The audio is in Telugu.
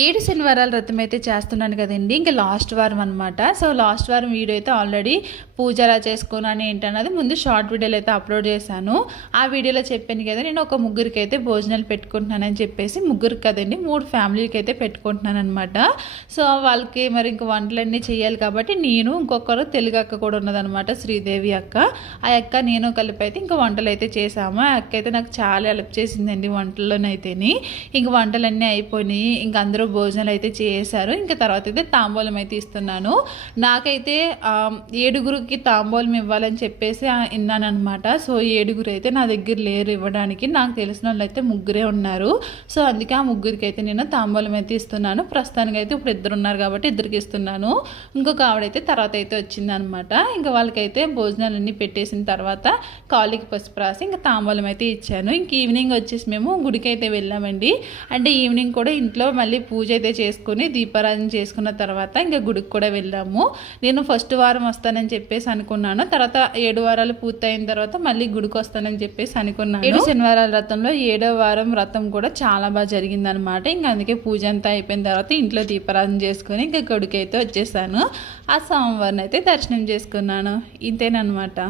7 శనివారాల వ్రతం అయితే చేస్తున్నాను కదండి. ఇంకా లాస్ట్ వారం అనమాట. సో లాస్ట్ వారం వీడియో అయితే ఆల్రెడీ పూజ ఎలా చేసుకున్నాను ఏంటన్నది ముందు షార్ట్ వీడియోలో అయితే అప్లోడ్ చేశాను. ఆ వీడియోలో చెప్పాను కదా, నేను ఒక ముగ్గురికి అయితే భోజనాలు పెట్టుకుంటున్నానని చెప్పేసి, ముగ్గురికి కదండి 3 ఫ్యామిలీకి అయితే పెట్టుకుంటున్నాను అనమాట. సో వాళ్ళకి మరి ఇంక వంటలన్నీ చేయాలి కాబట్టి నేను ఇంకొకరు తెలుగు అక్క కూడా ఉన్నదనమాట, శ్రీదేవి అక్క. ఆ అక్క నేను కలిపి అయితే ఇంకా వంటలు అయితే చేసాము. ఆ అక్క అయితే నాకు చాలా హెల్ప్ చేసిందండి వంటల్లోనైతేని. ఇంక వంటలన్నీ అయిపోయినాయి. ఇంక అందరూ భోజనాలు అయితే చేశారు. ఇంకా తర్వాత అయితే తాంబూలం అయితే ఇస్తున్నాను. నాకైతే 7గురికి తాంబూలం ఇవ్వాలని చెప్పేసి విన్నానమాట. సో 7గురు అయితే నా దగ్గర లేరు ఇవ్వడానికి. నాకు తెలిసిన వాళ్ళు అయితే 3 ఉన్నారు. సో అందుకే ఆ 3కి అయితే నేను తాంబూలం అయితే ఇస్తున్నాను. ప్రస్తుతానికి అయితే ఇప్పుడు 2 ఉన్నారు కాబట్టి 2కి ఇస్తున్నాను. ఇంకొక ఆవిడైతే తర్వాత అయితే వచ్చిందనమాట. ఇంకా వాళ్ళకైతే భోజనాలన్నీ పెట్టేసిన తర్వాత కాళ్ళకి పసుపు రాసి ఇంకా తాంబూలం అయితే ఇచ్చాను. ఇంక ఈవినింగ్ వచ్చేసి మేము గుడికి అయితే వెళ్ళామండి. అంటే ఈవినింగ్ కూడా ఇంట్లో మళ్ళీ పూజ అయితే చేసుకుని దీపారాధన చేసుకున్న తర్వాత ఇంకా గుడికి కూడా వెళ్ళాము. నేను ఫస్ట్ వారం వస్తానని చెప్పేసి అనుకున్నాను. తర్వాత 7 వారాలు పూర్తయిన తర్వాత మళ్ళీ గుడికి వస్తానని చెప్పేసి అనుకున్నాను. 7 శనివారాల వ్రతంలో 7వ వారం వ్రతం కూడా చాలా బాగా జరిగిందనమాట. ఇంకా అందుకే పూజ అంతా అయిపోయిన తర్వాత ఇంట్లో దీపారాధన చేసుకుని ఇంకా గుడికి అయితే వచ్చేసాను. ఆ సోమవారం అయితే దర్శనం చేసుకున్నాను. ఇంతేనమాట.